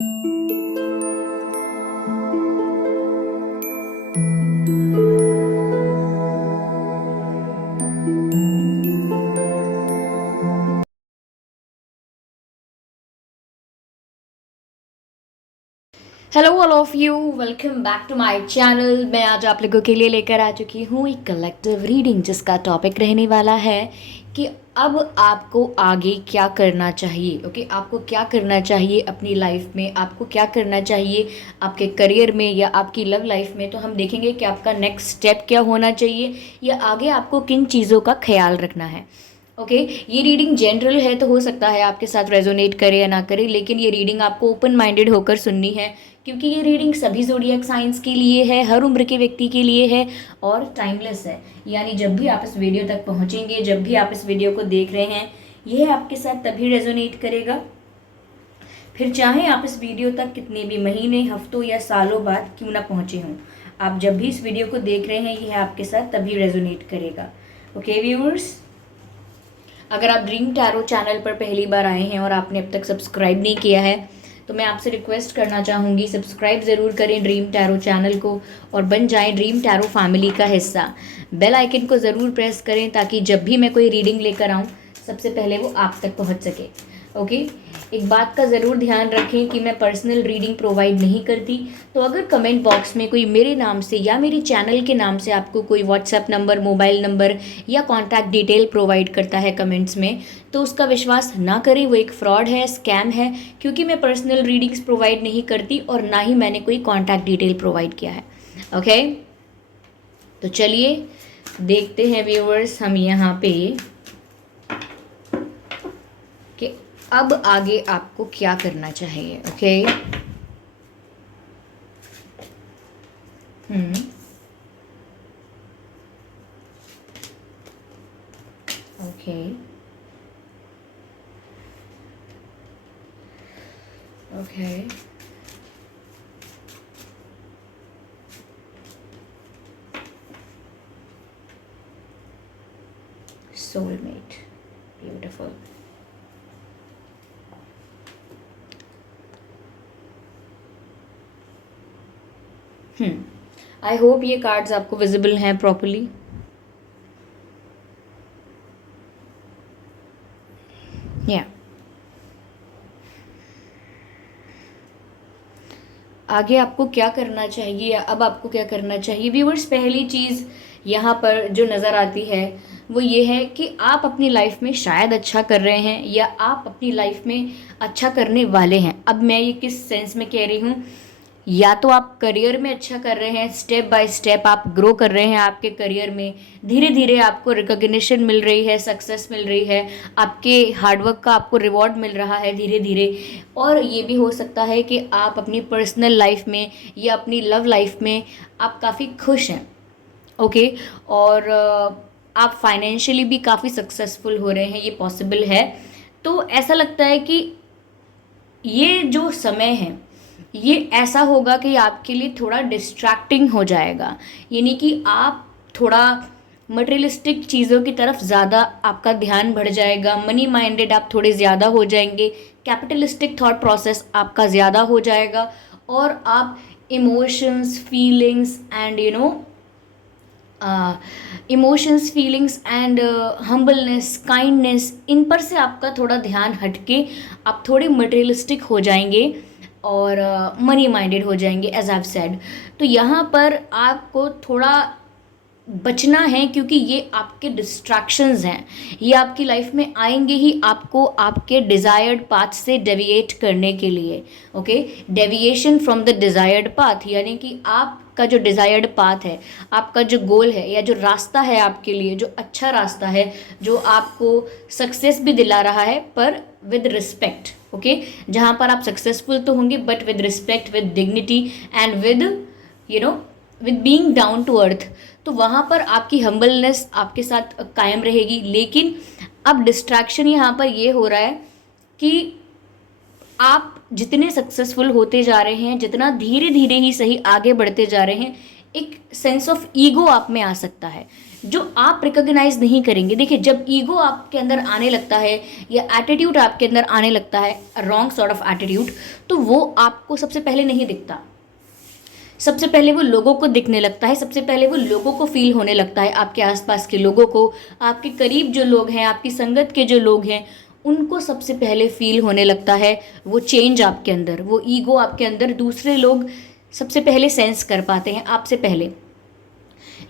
Hello all of you, welcome back to my channel. मैं आज आप लोगों के लिए लेकर आ चुकी हूँ एक कलेक्टिव रीडिंग, जिसका टॉपिक रहने वाला है कि अब आपको आगे क्या करना चाहिए। ओके, आपको क्या करना चाहिए अपनी लाइफ में, आपको क्या करना चाहिए आपके करियर में या आपकी लव लाइफ में। तो हम देखेंगे कि आपका नेक्स्ट स्टेप क्या होना चाहिए या आगे आपको किन चीज़ों का ख्याल रखना है। ओके, ये रीडिंग जनरल है तो हो सकता है आपके साथ रेजोनेट करे या ना करे, लेकिन ये रीडिंग आपको ओपन माइंडेड होकर सुननी है, क्योंकि ये रीडिंग सभी ज़ोडिएक साइंस के लिए है, हर उम्र के व्यक्ति के लिए है और टाइमलेस है। यानी जब भी आप इस वीडियो तक पहुंचेंगे, जब भी आप इस वीडियो को देख रहे हैं, यह आपके साथ तभी रेजोनेट करेगा, फिर चाहे आप इस वीडियो तक कितने भी महीने, हफ्तों या सालों बाद क्यों ना पहुंचे हों। आप जब भी इस वीडियो को देख रहे हैं, यह आपके साथ तभी रेजोनेट करेगा। ओके व्यूअर्स, अगर आप ड्रीम टैरो चैनल पर पहली बार आए हैं और आपने अब तक सब्सक्राइब नहीं किया है, तो मैं आपसे रिक्वेस्ट करना चाहूँगी, सब्सक्राइब ज़रूर करें ड्रीम टैरो चैनल को और बन जाएं ड्रीम टैरो फैमिली का हिस्सा। बेल आइकन को ज़रूर प्रेस करें ताकि जब भी मैं कोई रीडिंग लेकर आऊँ, सबसे पहले वो आप तक पहुँच सके। ओके, एक बात का ज़रूर ध्यान रखें कि मैं पर्सनल रीडिंग प्रोवाइड नहीं करती। तो अगर कमेंट बॉक्स में कोई मेरे नाम से या मेरे चैनल के नाम से आपको कोई व्हाट्सएप नंबर, मोबाइल नंबर या कॉन्टैक्ट डिटेल प्रोवाइड करता है कमेंट्स में, तो उसका विश्वास ना करें, वो एक फ्रॉड है, स्कैम है, क्योंकि मैं पर्सनल रीडिंग्स प्रोवाइड नहीं करती और ना ही मैंने कोई कॉन्टैक्ट डिटेल प्रोवाइड किया है। ओके, तो चलिए देखते हैं व्यूअर्स हम यहाँ पे कि अब आगे आपको क्या करना चाहिए। Okay, okay, okay, soulmate, beautiful. I hope ये कार्ड्स आपको विजिबल हैं प्रॉपरली। या आगे आपको क्या करना चाहिए या अब आपको क्या करना चाहिए व्यूअर्स, पहली चीज़ यहाँ पर जो नज़र आती है वो ये है कि आप अपनी लाइफ में शायद अच्छा कर रहे हैं या आप अपनी लाइफ में अच्छा करने वाले हैं। अब मैं ये किस सेंस में कह रही हूँ, या तो आप करियर में अच्छा कर रहे हैं, स्टेप बाय स्टेप आप ग्रो कर रहे हैं आपके करियर में, धीरे धीरे आपको रिकॉग्निशन मिल रही है, सक्सेस मिल रही है, आपके हार्डवर्क का आपको रिवॉर्ड मिल रहा है धीरे धीरे। और ये भी हो सकता है कि आप अपनी पर्सनल लाइफ में या अपनी लव लाइफ में आप काफ़ी खुश हैं। ओके, और आप फाइनेंशियली भी काफ़ी सक्सेसफुल हो रहे हैं, ये पॉसिबल है। तो ऐसा लगता है कि ये जो समय है ये ऐसा होगा कि आपके लिए थोड़ा डिस्ट्रैक्टिंग हो जाएगा, यानी कि आप थोड़ा मटेरियलिस्टिक चीज़ों की तरफ ज़्यादा आपका ध्यान बढ़ जाएगा, मनी माइंडेड आप थोड़े ज़्यादा हो जाएंगे, कैपिटलिस्टिक थॉट प्रोसेस आपका ज़्यादा हो जाएगा और आप emotions, feelings and emotions, feelings and humbleness, kindness, इन पर से आपका थोड़ा ध्यान हटके आप थोड़े मटेरियलिस्टिक हो जाएंगे और मनी माइंडेड हो जाएंगे एज आई सेड। तो यहाँ पर आपको थोड़ा बचना है, क्योंकि ये आपके डिस्ट्रैक्शंस हैं, ये आपकी लाइफ में आएंगे ही आपको आपके डिज़ायर्ड पाथ से डेविएट करने के लिए। Okay, deviation from the desired path, यानी कि आपका जो डिज़ायर्ड पाथ है, आपका जो गोल है या जो रास्ता है आपके लिए, जो अच्छा रास्ता है, जो आपको सक्सेस भी दिला रहा है पर विद रिस्पेक्ट। ओके, जहाँ पर आप सक्सेसफुल तो होंगे but with respect, with dignity and with being down to earth, तो वहाँ पर आपकी हम्बलनेस आपके साथ कायम रहेगी। लेकिन अब डिस्ट्रैक्शन यहाँ पर ये हो रहा है कि आप जितने सक्सेसफुल होते जा रहे हैं, जितना धीरे धीरे ही सही आगे बढ़ते जा रहे हैं, एक सेंस ऑफ ईगो आप में आ सकता है, जो आप रिकॉग्नाइज नहीं करेंगे। देखिए, जब ईगो आपके अंदर आने लगता है या एटीट्यूड आपके अंदर आने लगता है, रॉन्ग सॉर्ट ऑफ एटीट्यूड, तो वो आपको सबसे पहले नहीं दिखता। सबसे पहले वो लोगों को दिखने लगता है, सबसे पहले वो लोगों को फील होने लगता है, आपके आसपास के लोगों को, आपके करीब जो लोग हैं, आपकी संगत के जो लोग हैं, उनको सबसे पहले फील होने लगता है वो चेंज आपके अंदर, वो ईगो आपके अंदर। दूसरे लोग सबसे पहले सेंस कर पाते हैं आपसे पहले।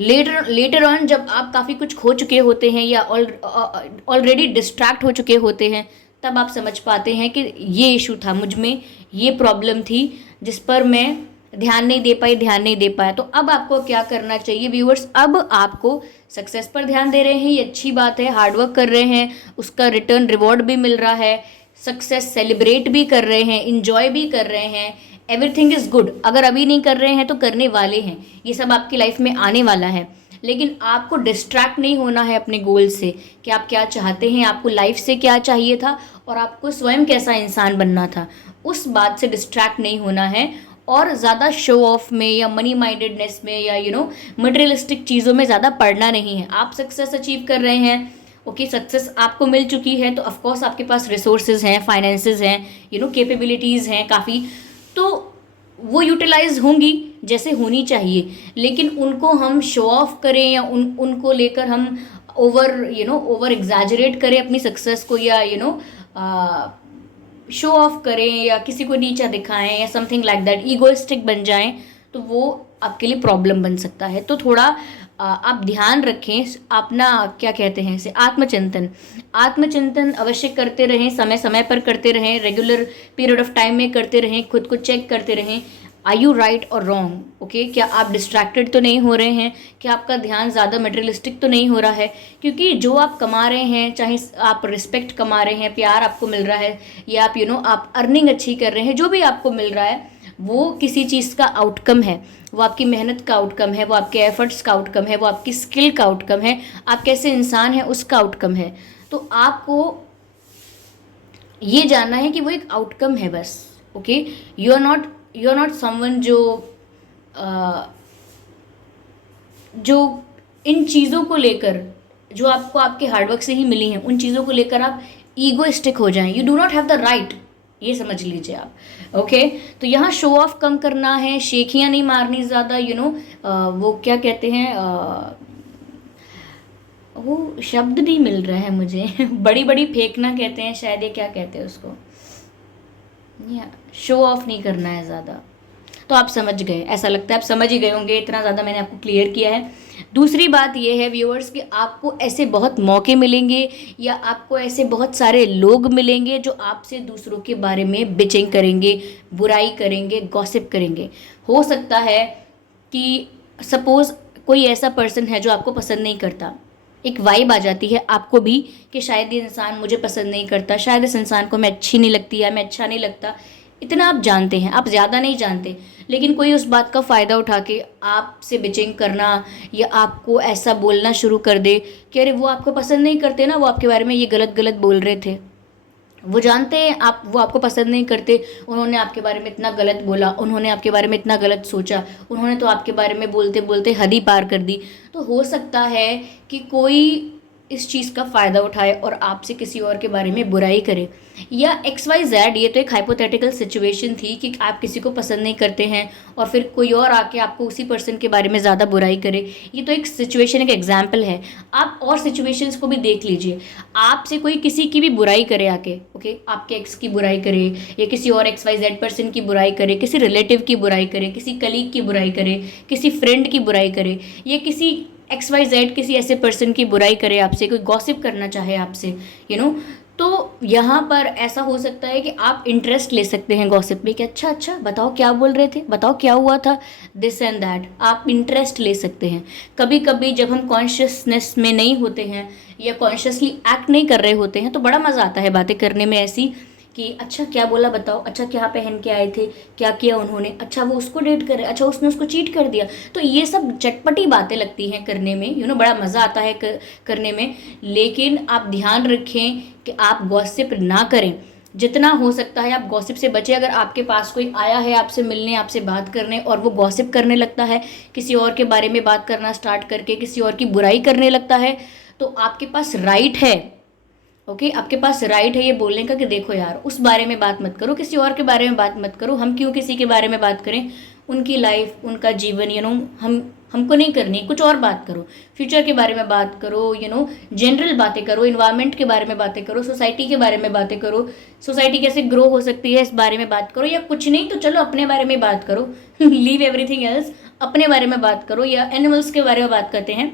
लेटर ऑन जब आप काफ़ी कुछ खो चुके होते हैं या ऑलरेडी डिस्ट्रैक्ट हो चुके होते हैं, तब आप समझ पाते हैं कि ये इशू था मुझ में, ये प्रॉब्लम थी जिस पर मैं ध्यान नहीं दे पाया। तो अब आपको क्या करना चाहिए व्यूअर्स? अब आपको सक्सेस पर ध्यान दे रहे हैं, ये अच्छी बात है, हार्डवर्क कर रहे हैं, उसका रिटर्न रिवॉर्ड भी मिल रहा है, सक्सेस सेलिब्रेट भी कर रहे हैं, इंजॉय भी कर रहे हैं, एवरीथिंग इज़ गुड। अगर अभी नहीं कर रहे हैं तो करने वाले हैं, ये सब आपकी लाइफ में आने वाला है। लेकिन आपको डिस्ट्रैक्ट नहीं होना है अपने गोल से कि आप क्या चाहते हैं, आपको लाइफ से क्या चाहिए था और आपको स्वयं कैसा इंसान बनना था, उस बात से डिस्ट्रैक्ट नहीं होना है। और ज़्यादा शो ऑफ में या मनी माइंडेडनेस में या मटेरियलिस्टिक चीज़ों में ज़्यादा पड़ना नहीं है। आप सक्सेस अचीव कर रहे हैं, ओके, सक्सेस आपको मिल चुकी है, तो ऑफकोर्स आपके पास रिसोर्सेज हैं, फाइनेंसेस हैं, कैपेबिलिटीज़ हैं काफ़ी, तो वो यूटिलाइज होंगी जैसे होनी चाहिए। लेकिन उनको हम शो ऑफ करें या उनको लेकर हम ओवर एग्जैजरेट करें अपनी सक्सेस को, या शो ऑफ करें या किसी को नीचा दिखाएं या समथिंग लाइक दैट, ईगोइस्टिक बन जाएं, तो वो आपके लिए प्रॉब्लम बन सकता है। तो थोड़ा आप ध्यान रखें अपना, क्या कहते हैं इसे, आत्मचिंतन अवश्य करते रहें, समय समय पर करते रहें, रेगुलर पीरियड ऑफ टाइम में करते रहें, खुद को चेक करते रहें, आर यू राइट और रॉन्ग, ओके, क्या आप डिस्ट्रैक्टेड तो नहीं हो रहे हैं, क्या आपका ध्यान ज़्यादा मटेरियलिस्टिक तो नहीं हो रहा है। क्योंकि जो आप कमा रहे हैं, चाहे आप रिस्पेक्ट कमा रहे हैं, प्यार आपको मिल रहा है, या आप आप अर्निंग अच्छी कर रहे हैं, जो भी आपको मिल रहा है वो किसी चीज़ का आउटकम है, वो आपकी मेहनत का आउटकम है, वो आपके एफर्ट्स का आउटकम है, वो आपकी स्किल का आउटकम है, आप कैसे इंसान हैं उसका आउटकम है। तो आपको ये जानना है कि वो एक आउटकम है बस, okay. You are not someone जो इन चीज़ों को लेकर, जो आपको आपके हार्डवर्क से ही मिली हैं, उन चीज़ों को लेकर आप ईगोइस्टिक हो जाएं। You do not have the right, ये समझ लीजिए आप, ओके। तो यहाँ शो ऑफ कम करना है, शेखियाँ नहीं मारनी ज़्यादा, वो क्या कहते हैं, वो शब्द नहीं मिल रहा है मुझे बड़ी बड़ी फेंकना कहते हैं शायद, ये क्या कहते हैं उसको, शो ऑफ नहीं करना है ज़्यादा। तो आप समझ गए, ऐसा लगता है आप समझ ही गए होंगे, इतना ज़्यादा मैंने आपको क्लियर किया है। दूसरी बात यह है व्यूअर्स कि आपको ऐसे बहुत मौके मिलेंगे या आपको ऐसे बहुत सारे लोग मिलेंगे जो आपसे दूसरों के बारे में बिचिंग करेंगे, बुराई करेंगे, गॉसिप करेंगे। हो सकता है कि सपोज़ कोई ऐसा पर्सन है जो आपको पसंद नहीं करता, एक वाइब आ जाती है आपको भी कि शायद ये इंसान मुझे पसंद नहीं करता, शायद इस इंसान को मैं अच्छी नहीं लगती या मैं अच्छा नहीं लगता। इतना आप जानते हैं, आप ज़्यादा नहीं जानते, लेकिन कोई उस बात का फ़ायदा उठा के आपसे बिचिंग करना या आपको ऐसा बोलना शुरू कर दे कि अरे वो आपको पसंद नहीं करते ना, वो आपके बारे में ये गलत गलत बोल रहे थे, वो जानते हैं वो आपको पसंद नहीं करते, उन्होंने आपके बारे में इतना गलत बोला, उन्होंने आपके बारे में इतना गलत सोचा, उन्होंने तो आपके बारे में बोलते बोलते हद ही पार कर दी। तो हो सकता है कि कोई इस चीज़ का फ़ायदा उठाए और आपसे किसी और के बारे में बुराई करे, या XYZ। ये तो एक हाइपोथेटिकल सिचुएशन थी कि आप किसी को पसंद नहीं करते हैं और फिर कोई और आके आपको उसी पर्सन के बारे में ज़्यादा बुराई करे। ये तो एक सिचुएशन, एक एग्जाम्पल है। आप और सिचुएशंस को भी देख लीजिए, आपसे कोई किसी की भी बुराई करे आके, ओके, आपके एक्स की बुराई करे या किसी और XYZ पर्सन की बुराई करे, किसी रिलेटिव की बुराई करे, किसी कलीग की बुराई करे, किसी फ्रेंड की बुराई करे, या किसी XYZ किसी ऐसे पर्सन की बुराई करे आपसे, कोई गॉसिप करना चाहे आपसे, तो यहाँ पर ऐसा हो सकता है कि आप इंटरेस्ट ले सकते हैं गॉसिप में कि अच्छा बताओ क्या बोल रहे थे, बताओ क्या हुआ था, दिस एंड दैट, आप इंटरेस्ट ले सकते हैं। कभी कभी जब हम कॉन्शियसनेस में नहीं होते हैं या कॉन्शियसली एक्ट नहीं कर रहे होते हैं तो बड़ा मज़ा आता है बातें करने में ऐसी कि अच्छा क्या बोला बताओ, अच्छा क्या पहन के आए थे, क्या किया उन्होंने, अच्छा वो उसको डेट करे, अच्छा उसने उसको चीट कर दिया। तो ये सब चटपटी बातें लगती हैं करने में, बड़ा मज़ा आता है करने में। लेकिन आप ध्यान रखें कि आप गॉसिप ना करें। जितना हो सकता है आप गॉसिप से बचें। अगर आपके पास कोई आया है आपसे मिलने, आपसे बात करने, और वो गॉसिप करने लगता है, किसी और के बारे में बात करना स्टार्ट करके किसी और की बुराई करने लगता है, तो आपके पास राइट है, ओके, आपके पास राइट है ये बोलने का कि देखो यार, उस बारे में बात मत करो, किसी और के बारे में बात मत करो, हम क्यों किसी के बारे में बात करें, उनकी लाइफ, उनका जीवन, हमको नहीं करनी, कुछ और बात करो, फ्यूचर के बारे में बात करो, जनरल बातें करो, इन्वायरमेंट के बारे में बातें करो, सोसाइटी के बारे में बातें करो, सोसाइटी कैसे ग्रो हो सकती है इस बारे में बात करो, या कुछ नहीं तो चलो अपने बारे में बात करो लीव एवरीथिंग एल्स, अपने बारे में बात करो, या एनिमल्स के बारे में बात करते हैं।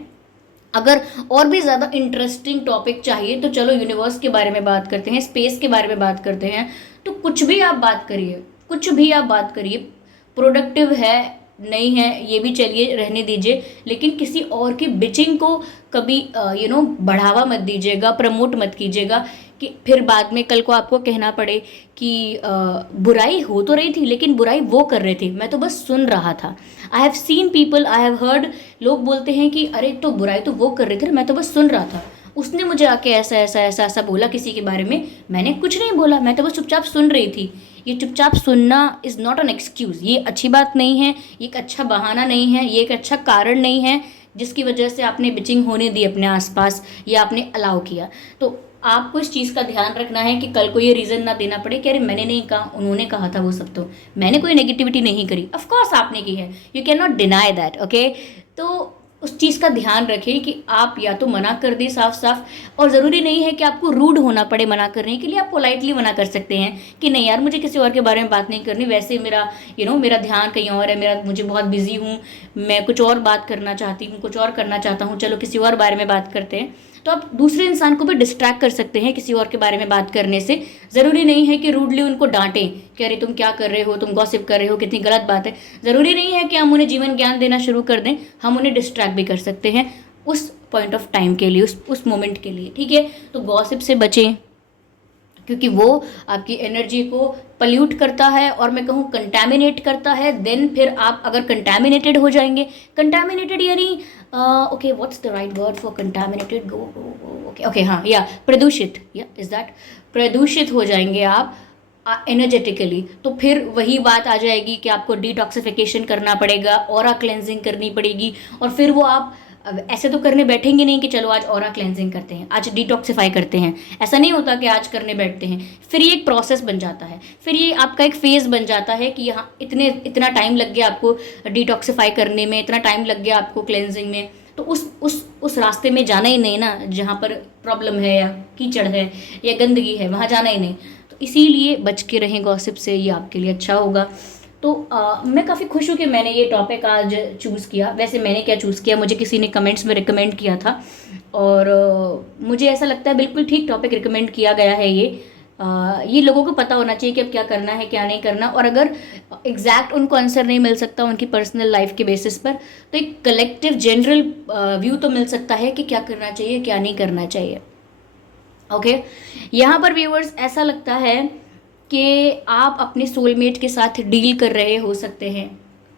अगर और भी ज़्यादा इंटरेस्टिंग टॉपिक चाहिए तो चलो यूनिवर्स के बारे में बात करते हैं, स्पेस के बारे में बात करते हैं, तो कुछ भी आप बात करिए, कुछ भी आप बात करिए, प्रोडक्टिव है नहीं है ये भी चलिए रहने दीजिए, लेकिन किसी और की बिचिंग को कभी बढ़ावा मत दीजिएगा, प्रमोट मत कीजिएगा कि फिर बाद में कल को आपको कहना पड़े कि बुराई हो तो रही थी लेकिन बुराई वो कर रहे थे, मैं तो बस सुन रहा था। I have seen people, I have heard, लोग बोलते हैं कि अरे तो बुराई तो वो कर रहे थे, मैं तो बस सुन रहा था, उसने मुझे आके ऐसा ऐसा ऐसा ऐसा बोला किसी के बारे में, मैंने कुछ नहीं बोला, मैं तो बस चुपचाप सुन रही थी। ये चुपचाप सुनना इज़ नॉट एन एक्सक्यूज़, ये अच्छी बात नहीं है, ये एक अच्छा बहाना नहीं है, ये एक अच्छा कारण नहीं है जिसकी वजह से आपने बिचिंग होने दी अपने आसपास या आपने अलाउ किया। तो आपको इस चीज़ का ध्यान रखना है कि कल को ये रीज़न ना देना पड़े कि अरे मैंने नहीं कहा, उन्होंने कहा था, वो सब तो मैंने कोई नेगेटिविटी नहीं करी, ऑफ कोर्स आपने की है, you can not deny that, okay. तो उस चीज़ का ध्यान रखें कि आप या तो मना कर दें साफ साफ, और ज़रूरी नहीं है कि आपको रूड होना पड़े मना करने के लिए, आप पोलाइटली मना कर सकते हैं कि नहीं यार मुझे किसी और के बारे में बात नहीं करनी, वैसे मेरा मेरा ध्यान कहीं और है, मुझे बहुत बिजी हूँ, मैं कुछ और बात करना चाहती हूँ, कुछ और करना चाहता हूँ, चलो किसी और बारे में बात करते हैं। तो आप दूसरे इंसान को भी डिस्ट्रैक्ट कर सकते हैं किसी और के बारे में बात करने से। ज़रूरी नहीं है कि रूडली उनको डांटें कि अरे तुम क्या कर रहे हो, तुम गॉसिप कर रहे हो, कितनी गलत बात है। ज़रूरी नहीं है कि हम उन्हें जीवन ज्ञान देना शुरू कर दें, हम उन्हें डिस्ट्रैक्ट भी कर सकते हैं उस पॉइंट ऑफ टाइम के लिए, उस मोमेंट के लिए, ठीक है। तो गॉसिप से बचें क्योंकि वो आपकी एनर्जी को पल्यूट करता है, और मैं कहूँ कंटैमिनेट करता है। देन फिर आप अगर कंटैमिनेटेड हो जाएंगे, कंटैमिनेटेड यानी okay what's the right word for contaminated, go okay okay हाँ या प्रदूषित, या इज दैट, प्रदूषित हो जाएंगे आप एनर्जेटिकली, तो फिर वही बात आ जाएगी कि आपको डिटॉक्सिफिकेशन करना पड़ेगा, ऑरा क्लेंजिंग करनी पड़ेगी, और फिर वो आप अब ऐसे तो करने बैठेंगे नहीं कि चलो आज ऑरा क्लेंजिंग करते हैं, आज डिटॉक्सिफाई करते हैं, ऐसा नहीं होता कि आज करने बैठते हैं। फिर ये एक प्रोसेस बन जाता है, फिर ये आपका एक फेज़ बन जाता है कि यहाँ इतना टाइम लग गया आपको डिटॉक्सिफाई करने में, इतना टाइम लग गया आपको क्लेंजिंग में, तो उस रास्ते में जाना ही नहीं ना, जहाँ पर प्रॉब्लम है या कीचड़ है या गंदगी है, वहाँ जाना ही नहीं। तो इसीलिए बच के रहें गॉसिप से, ये आपके लिए अच्छा होगा। तो मैं काफ़ी खुश हूँ कि मैंने ये टॉपिक आज चूज़ किया। वैसे मैंने क्या चूज़ किया, मुझे किसी ने कमेंट्स में रिकमेंड किया था, और मुझे ऐसा लगता है बिल्कुल ठीक टॉपिक रिकमेंड किया गया है ये लोगों को पता होना चाहिए कि अब क्या करना है क्या नहीं करना, और अगर एग्जैक्ट उनको आंसर नहीं मिल सकता उनकी पर्सनल लाइफ के बेसिस पर, तो एक कलेक्टिव जनरल व्यू तो मिल सकता है कि क्या करना चाहिए क्या नहीं करना चाहिए, ओके। यहाँ पर व्यूअर्स ऐसा लगता है कि आप अपने सोलमेट के साथ डील कर रहे हो सकते हैं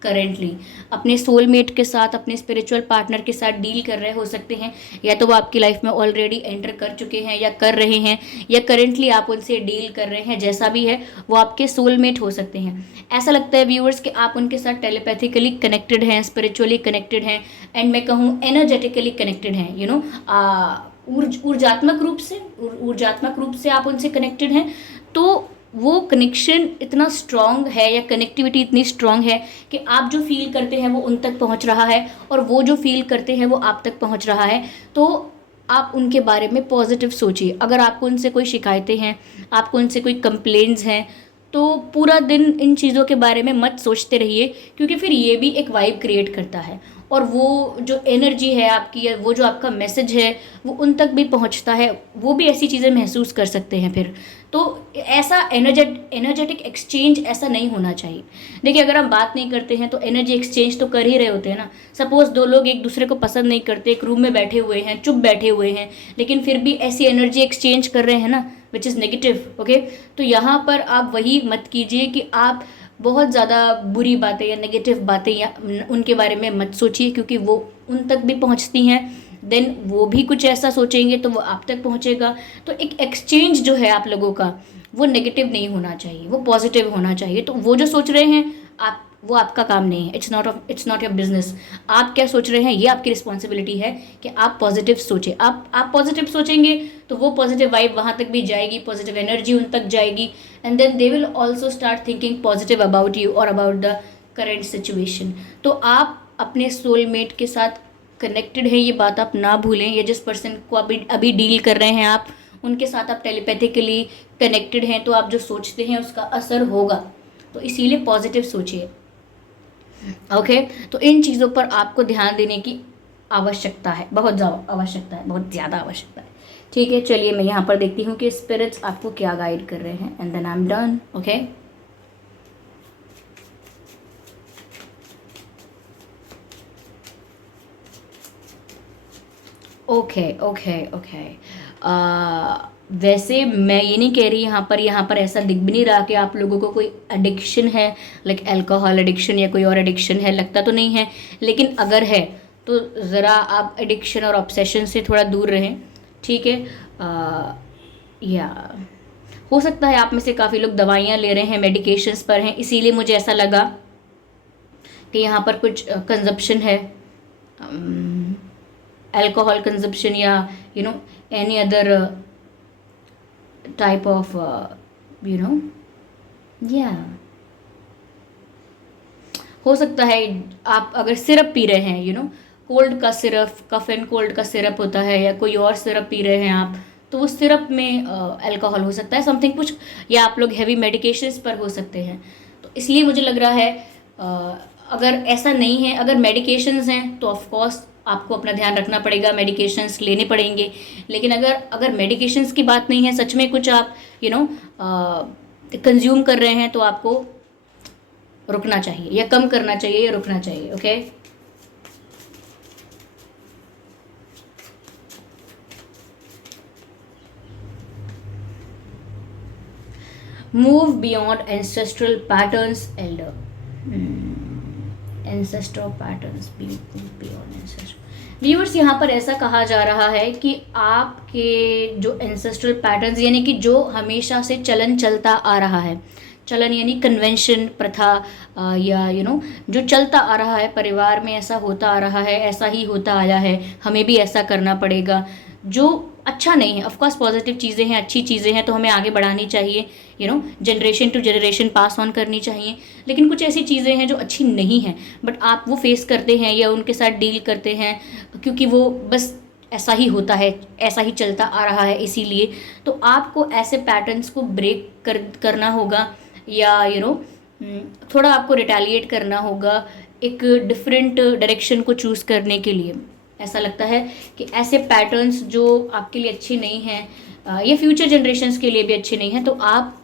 करेंटली, अपने सोलमेट के साथ, अपने स्पिरिचुअल पार्टनर के साथ डील कर रहे हो सकते हैं, या तो वो आपकी लाइफ में ऑलरेडी एंटर कर चुके हैं या कर रहे हैं, या करेंटली आप उनसे डील कर रहे हैं, जैसा भी है वो आपके सोलमेट हो सकते हैं। ऐसा लगता है व्यूअर्स कि आप उनके साथ टेलीपैथिकली कनेक्टेड हैं, स्पिरिचुअली कनेक्टेड हैं, एंड मैं कहूँ एनर्जेटिकली कनेक्टेड हैं, ऊर्जात्मक रूप से आप उनसे कनेक्टेड हैं। तो वो कनेक्शन इतना स्ट्रॉन्ग है, या कनेक्टिविटी इतनी स्ट्रॉन्ग है कि आप जो फील करते हैं वो उन तक पहुंच रहा है, और वो जो फील करते हैं वो आप तक पहुंच रहा है। तो आप उनके बारे में पॉजिटिव सोचिए। अगर आपको उनसे कोई शिकायतें हैं, आपको उनसे कोई कंप्लेंट्स हैं, तो पूरा दिन इन चीज़ों के बारे में मत सोचते रहिए, क्योंकि फिर ये भी एक वाइब क्रिएट करता है, और वो जो एनर्जी है आपकी, या वो जो आपका मैसेज है वो उन तक भी पहुंचता है, वो भी ऐसी चीज़ें महसूस कर सकते हैं फिर। तो ऐसा एनर्जेटिक एक्सचेंज ऐसा नहीं होना चाहिए। देखिए अगर हम बात नहीं करते हैं तो एनर्जी एक्सचेंज तो कर ही रहे होते हैं ना। सपोज़ दो लोग एक दूसरे को पसंद नहीं करते, एक रूम में बैठे हुए हैं, चुप बैठे हुए हैं, लेकिन फिर भी ऐसी एनर्जी एक्सचेंज कर रहे हैं ना, विच इज़ नेगेटिव, ओके। तो यहाँ पर आप वही मत कीजिए कि आप बहुत ज़्यादा बुरी बातें या नेगेटिव बातें या उनके बारे में मत सोचिए, क्योंकि वो उन तक भी पहुंचती हैं, देन वो भी कुछ ऐसा सोचेंगे तो वो आप तक पहुंचेगा। तो एक एक्सचेंज जो है आप लोगों का वो नेगेटिव नहीं होना चाहिए, वो पॉजिटिव होना चाहिए। तो वो जो सोच रहे हैं आप, वो आपका काम नहीं है, इट्स नॉट योर बिजनेस। आप क्या सोच रहे हैं ये आपकी रिस्पॉन्सिबिलिटी है कि आप पॉजिटिव सोचें। आप पॉजिटिव सोचेंगे तो वो पॉजिटिव वाइब वहाँ तक भी जाएगी, पॉजिटिव एनर्जी उन तक जाएगी, and then they will also start thinking positive about you और अबाउट द करेंट सिचुएशन। तो आप अपने सोलमेट के साथ कनेक्टेड है, ये बात आप ना भूलें। या जिस पर्सन को अभी अभी डील कर रहे हैं आप, उनके साथ आप टेलीपैथिकली कनेक्टेड हैं, तो आप जो सोचते हैं उसका असर होगा। तो इसीलिए पॉजिटिव सोचिए। ओके, तो इन चीज़ों पर आपको ध्यान देने की आवश्यकता है, बहुत ज़्यादा आवश्यकता है, बहुत ज़्यादा आवश्यकता है। ठीक है, चलिए मैं यहाँ पर देखती हूँ कि स्पिरिट्स आपको क्या गाइड कर रहे हैं, and then I am done. Okay, okay okay okay. वैसे मैं ये नहीं कह रही यहाँ पर ऐसा दिख भी नहीं रहा कि आप लोगों को कोई एडिक्शन है, लाइक अल्कोहल एडिक्शन या कोई और एडिक्शन है, लगता तो नहीं है। लेकिन अगर है तो ज़रा आप एडिक्शन और ऑब्सेशन से थोड़ा दूर रहें। ठीक है, या हो सकता है आप में से काफ़ी लोग दवाइयाँ ले रहे हैं, मेडिकेशंस पर हैं, इसीलिए मुझे ऐसा लगा कि यहाँ पर कुछ कंजप्शन है, अल्कोहल कंजप्शन या एनी अदर टाइप ऑफ या हो सकता है आप अगर सिरप पी रहे हैं, कोल्ड का सिरप, कफ एंड कोल्ड का सिरप होता है, या कोई और सिरप पी रहे हैं आप, तो उस सिरप में अल्कोहल हो सकता है, समथिंग कुछ, या आप लोग हैवी मेडिकेशंस पर हो सकते हैं। तो इसलिए मुझे लग रहा है अगर ऐसा नहीं है, अगर मेडिकेशंस हैं तो ऑफ कोर्स आपको अपना ध्यान रखना पड़ेगा, मेडिकेशंस लेने पड़ेंगे। लेकिन अगर मेडिकेशंस की बात नहीं है, सच में कुछ आप कंज्यूम कर रहे हैं, तो आपको रुकना चाहिए, या कम करना चाहिए, या रुकना चाहिए। Okay, move beyond ancestral patterns Elder, ancestral patterns beyond ancestral. Viewers, यहाँ पर ऐसा कहा जा रहा है कि आपके जो एंसेस्ट्रल पैटर्न्स, यानी कि जो हमेशा से चलन चलता आ रहा है, चलन यानी कन्वेंशन, प्रथा, या जो चलता आ रहा है, परिवार में ऐसा होता आ रहा है, ऐसा ही होता आया है, हमें भी ऐसा करना पड़ेगा, जो अच्छा नहीं है। ऑफ कोर्स पॉजिटिव चीज़ें हैं, अच्छी चीज़ें हैं, तो हमें आगे बढ़ानी चाहिए, generation to generation pass on करनी चाहिए। लेकिन कुछ ऐसी चीज़ें हैं जो अच्छी नहीं हैं, बट आप वो फेस करते हैं या उनके साथ डील करते हैं, क्योंकि वो बस ऐसा ही होता है, ऐसा ही चलता आ रहा है, इसीलिए। तो आपको ऐसे पैटर्न्स को ब्रेक करना होगा, या थोड़ा आपको रिटेलिएट करना होगा, एक डिफरेंट डायरेक्शन को चूज़ करने के लिए। ऐसा लगता है कि ऐसे पैटर्न्स जो आपके लिए अच्छे नहीं हैं, या फ्यूचर जनरेशन्स के लिए भी अच्छे नहीं हैं, तो आप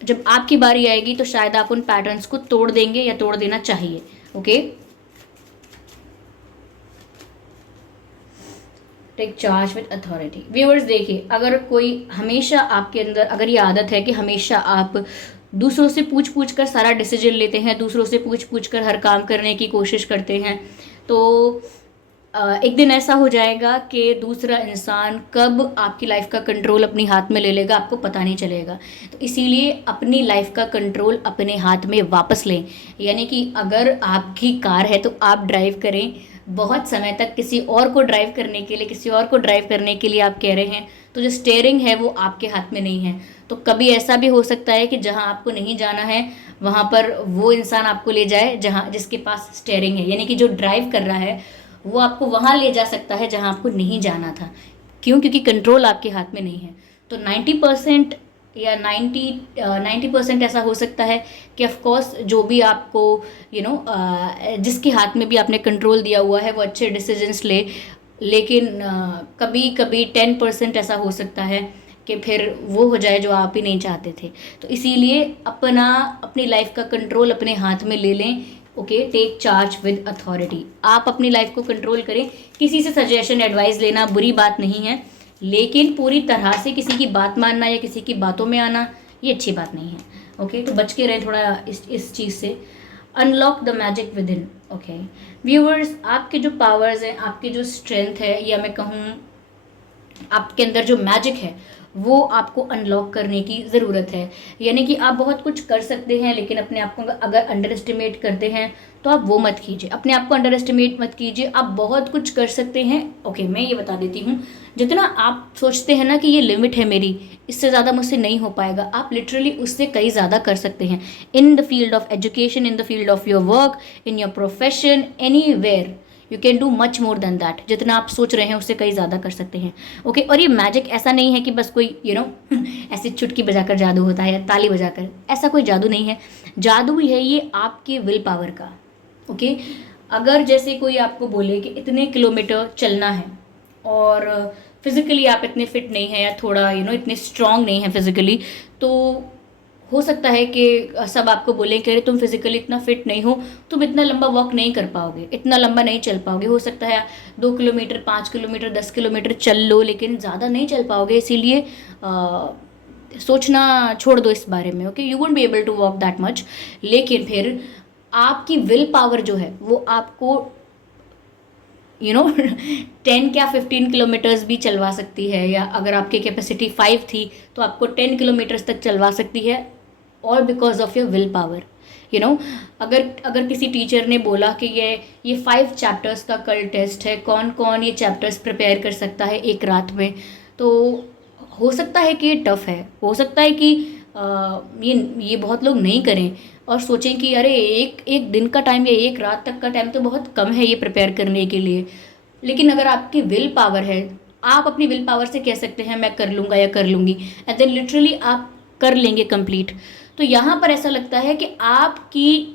जब आपकी बारी आएगी तो शायद आप उन पैटर्न्स को तोड़ देंगे, या तोड़ देना चाहिए। Okay, take charge with authority. Viewers, देखिए, अगर कोई हमेशा आपके अंदर अगर ये आदत है कि हमेशा आप दूसरों से पूछ कर सारा डिसीजन लेते हैं, दूसरों से पूछ कर हर काम करने की कोशिश करते हैं, तो एक दिन ऐसा हो जाएगा कि दूसरा इंसान कब आपकी लाइफ का कंट्रोल अपनी हाथ में ले लेगा, आपको पता नहीं चलेगा। तो इसीलिए अपनी लाइफ का कंट्रोल अपने हाथ में वापस लें। यानी कि अगर आपकी कार है तो आप ड्राइव करें, बहुत समय तक किसी और को ड्राइव करने के लिए, किसी और को ड्राइव करने के लिए आप कह रहे हैं, तो जो स्टीयरिंग है वो आपके हाथ में नहीं है। तो कभी ऐसा भी हो सकता है कि जहां आपको नहीं जाना है वहां पर वो इंसान आपको ले जाए जिसके पास स्टीयरिंग है, यानी कि जो ड्राइव कर रहा है वो आपको वहाँ ले जा सकता है जहाँ आपको नहीं जाना था। क्यों? क्योंकि कंट्रोल आपके हाथ में नहीं है। तो 90% या 90% ऐसा हो सकता है कि ऑफकोर्स जो भी आपको जिसके हाथ में भी आपने कंट्रोल दिया हुआ है वो अच्छे डिसीजंस ले, लेकिन कभी कभी 10% ऐसा हो सकता है कि फिर वो हो जाए जो आप ही नहीं चाहते थे। तो इसीलिए अपनी लाइफ का कंट्रोल अपने हाथ में ले लें। Okay, take charge with authority. आप अपनी लाइफ को कंट्रोल करें। किसी से सजेशन एडवाइस लेना बुरी बात नहीं है, लेकिन पूरी तरह से किसी की बात मानना या किसी की बातों में आना ये अच्छी बात नहीं है। ओके, तो बच के रहे थोड़ा इस चीज़ से। Unlock the magic with in. Okay viewers, आपके जो पावर्स हैं, आपकी जो स्ट्रेंथ है, या मैं कहूँ आपके अंदर जो मैजिक है वो आपको अनलॉक करने की ज़रूरत है। यानी कि आप बहुत कुछ कर सकते हैं, लेकिन अपने आप को अगर अंडर एस्टिमेट करते हैं तो आप वो मत कीजिए। अपने आप को अंडर एस्टिमेट मत कीजिए। आप बहुत कुछ कर सकते हैं। ओके, मैं ये बता देती हूँ, जितना आप सोचते हैं ना कि ये लिमिट है मेरी, इससे ज़्यादा मुझसे नहीं हो पाएगा, आप लिटरली उससे कई ज़्यादा कर सकते हैं। In the field of education, in the field of your work, in your profession, anywhere you can do much more than that. जितना आप सोच रहे हैं उससे कई ज़्यादा कर सकते हैं। ओके, और ये मैजिक ऐसा नहीं है कि बस कोई ऐसे चुटकी बजाकर जादू होता है या ताली बजाकर, ऐसा कोई जादू नहीं है। जादू ही है ये आपके विल पावर का। ओके, अगर जैसे कोई आपको बोले कि इतने किलोमीटर चलना है और फिजिकली आप इतने फिट नहीं हैं या थोड़ा इतने स्ट्रांग नहीं हैं फिजिकली, तो हो सकता है कि सब आपको बोलें कि अरे तुम फिजिकली इतना फिट नहीं हो, तुम इतना लंबा वॉक नहीं कर पाओगे, इतना लंबा नहीं चल पाओगे। हो सकता है 2 किलोमीटर, 5 किलोमीटर, 10 किलोमीटर चल लो, लेकिन ज़्यादा नहीं चल पाओगे। इसीलिए सोचना छोड़ दो इस बारे में। Okay, you won't be able to walk that much. लेकिन फिर आपकी विल पावर जो है वो आपको 10 क्या 15 किलोमीटर्स भी चलवा सकती है, या अगर आपकी कैपेसिटी 5 थी तो आपको 10 किलोमीटर्स तक चलवा सकती है, all because of your will power. अगर किसी टीचर ने बोला कि ये 5 चैप्टर्स का कल टेस्ट है, कौन कौन ये चैप्टर्स प्रिपेयर कर सकता है एक रात में, तो हो सकता है कि ये टफ़ है, हो सकता है कि ये बहुत लोग नहीं करें और सोचें कि अरे एक एक दिन का टाइम या एक रात तक का टाइम तो बहुत कम है ये प्रिपेयर करने के लिए। लेकिन अगर आपकी विल पावर है, आप अपनी विल पावर से कह सकते हैं मैं कर लूँगा या कर लूँगी, एंड देन लिटरली आप कर लेंगे कंप्लीट। तो यहाँ पर ऐसा लगता है कि आपकी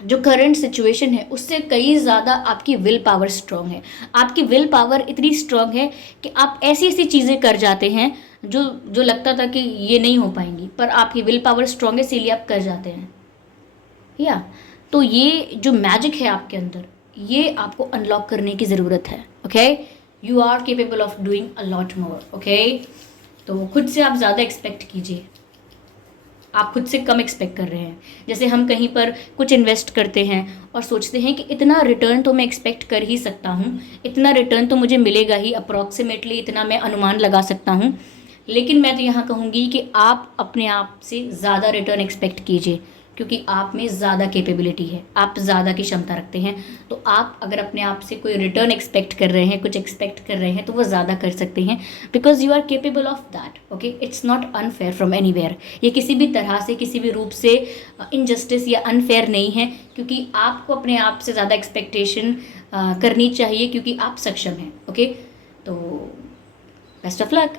जो करंट सिचुएशन है उससे कई ज़्यादा आपकी विल पावर स्ट्रांग है। आपकी विल पावर इतनी स्ट्रांग है कि आप ऐसी ऐसी चीज़ें कर जाते हैं जो जो लगता था कि ये नहीं हो पाएंगी, पर आपकी विल पावर स्ट्रांग है इसीलिए आप कर जाते हैं। या तो ये जो मैजिक है आपके अंदर, ये आपको अनलॉक करने की ज़रूरत है। Okay, you are capable of doing a lot more. Okay, तो खुद से आप ज़्यादा एक्सपेक्ट कीजिए, आप खुद से कम एक्सपेक्ट कर रहे हैं। जैसे हम कहीं पर कुछ इन्वेस्ट करते हैं और सोचते हैं कि इतना रिटर्न तो मैं एक्सपेक्ट कर ही सकता हूँ, इतना रिटर्न तो मुझे मिलेगा ही, अप्रॉक्सीमेटली इतना मैं अनुमान लगा सकता हूँ। लेकिन मैं तो यहाँ कहूँगी कि आप अपने आप से ज़्यादा रिटर्न एक्सपेक्ट कीजिए, क्योंकि आप में ज़्यादा कैपेबिलिटी है, आप ज़्यादा की क्षमता रखते हैं। तो आप अगर अपने आप से कोई रिटर्न एक्सपेक्ट कर रहे हैं, कुछ एक्सपेक्ट कर रहे हैं, तो वो ज़्यादा कर सकते हैं, because you are capable of that. Okay, it's not unfair from anywhere. ये किसी भी तरह से, किसी भी रूप से इनजस्टिस या अनफेयर नहीं है, क्योंकि आपको अपने आप से ज़्यादा एक्सपेक्टेशन करनी चाहिए, क्योंकि आप सक्षम हैं। ओके, तो best of luck.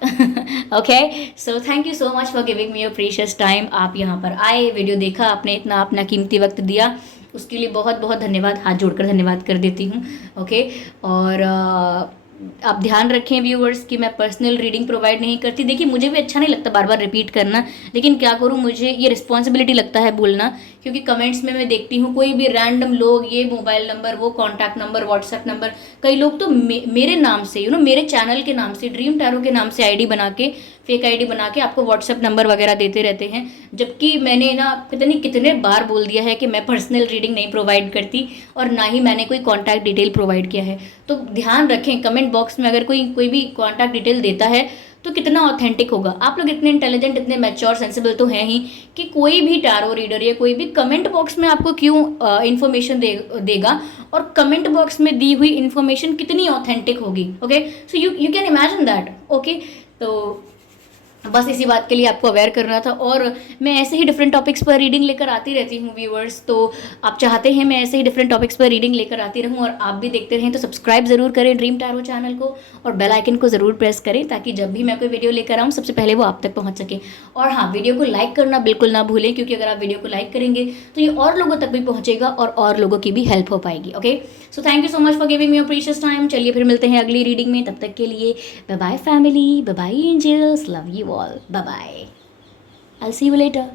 Okay, so thank you so much for giving me your precious time. आप यहाँ पर आए, वीडियो देखा, आपने इतना अपना कीमती वक्त दिया, उसके लिए बहुत बहुत धन्यवाद, हाथ जोड़कर धन्यवाद कर देती हूँ। ओके, और आप ध्यान रखें व्यूअर्स कि मैं पर्सनल रीडिंग प्रोवाइड नहीं करती। देखिए, मुझे भी अच्छा नहीं लगता बार बार रिपीट करना, लेकिन क्या करूँ, मुझे ये रिस्पॉन्सिबिलिटी लगता है बोलना, क्योंकि कमेंट्स में मैं देखती हूँ कोई भी रैंडम लोग ये मोबाइल नंबर, वो कॉन्टैक्ट नंबर, व्हाट्सएप नंबर, कई लोग तो मेरे नाम से मेरे चैनल के नाम से, ड्रीम टैरो के नाम से आईडी बना के, फेक आईडी बना के आपको व्हाट्सएप नंबर वगैरह देते रहते हैं, जबकि मैंने कितने बार बोल दिया है कि मैं पर्सनल रीडिंग नहीं प्रोवाइड करती और ना ही मैंने कोई कॉन्टैक्ट डिटेल प्रोवाइड किया है। तो ध्यान रखें, कमेंट बॉक्स में अगर कोई भी कॉन्टैक्ट डिटेल देता है तो कितना ऑथेंटिक होगा। आप लोग इतने इंटेलिजेंट, इतने मैच्योर, सेंसिबल तो हैं ही कि कोई भी टैरो रीडर या कोई भी कमेंट बॉक्स में आपको क्यों इन्फॉर्मेशन देगा, और कमेंट बॉक्स में दी हुई इन्फॉर्मेशन कितनी ऑथेंटिक होगी। Okay, so you can imagine that. Okay, तो बस इसी बात के लिए आपको अवेयर करना था, और मैं ऐसे ही डिफरेंट टॉपिक्स पर रीडिंग लेकर आती रहती हूँ व्यूअर्स। तो आप चाहते हैं मैं ऐसे ही डिफरेंट टॉपिक्स पर रीडिंग लेकर आती रहूँ और आप भी देखते रहें, तो सब्सक्राइब ज़रूर करें ड्रीम टैरो चैनल को, और बेल आइकन को ज़रूर प्रेस करें, ताकि जब भी मैं कोई वीडियो लेकर आऊँ सबसे पहले वो आप तक पहुँच सके। और हाँ, वीडियो को लाइक करना बिल्कुल ना भूलें, क्योंकि अगर आप वीडियो को लाइक करेंगे तो ये और लोगों तक भी पहुँचेगा और लोगों की भी हेल्प हो पाएगी। Okay, so thank you so much for giving me your precious time. चलिए फिर मिलते हैं अगली रीडिंग में, तब तक के लिए bye bye family, bye bye angels, love you all, bye bye, I'll see you later.